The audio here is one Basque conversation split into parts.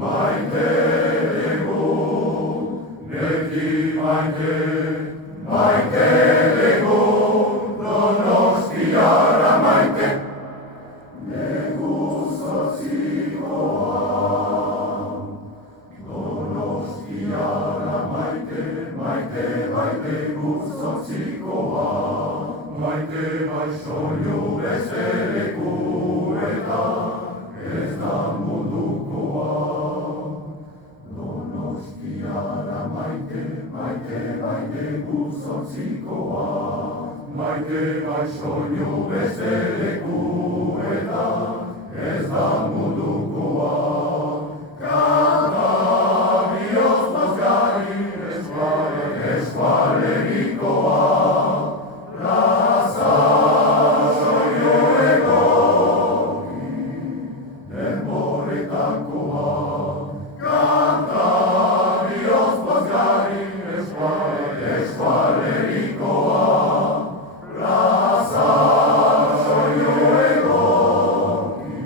maite dugu, beti maite dugu, Donostiara maite, negu zortzikoa. Donostiara maite dugu zortzikoa, maite bai soinu beste lekuetan, ez da mundukoa. Donostiara maite bai dugu zortzikoa, maite bai soinu beste lekuetan, ez da mundukoa. Kanta bihotz mozgari, eskualerikoa, plaza soinu egoki, denboretakoa. Kanta bihotz mozgari, eskualerikoa, plaza soinu egoki,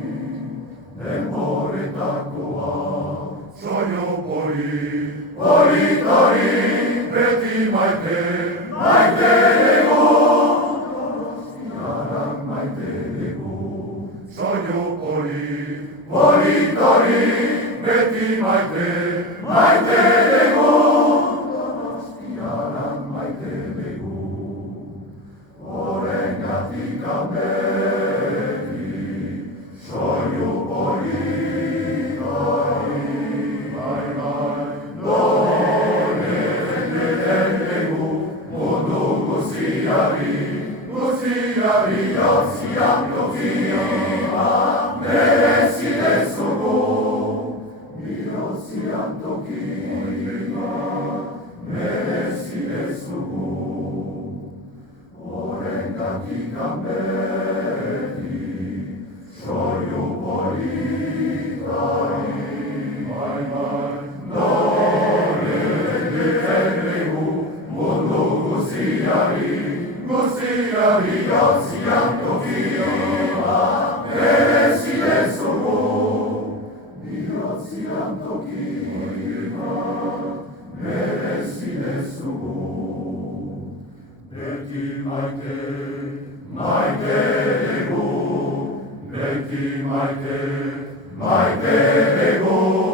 denboretakoa. Soinu politari, beti maite dugu, Donostiara maite dugu. Soinu politari, beti maite dugu, Donostiara maite dugu. Horrengatik beti, soinu politari, mundu guztiari jotzian tokia, merezi dezugu. Bihotzian tokia, merezi dezugu. Horrengatik beti, soinu politari, mundu guztiari jotzian tokia, merezi dezugu. Bihotzian tokia, merezi dezugu. Beti maite dugu, beti maite dugu,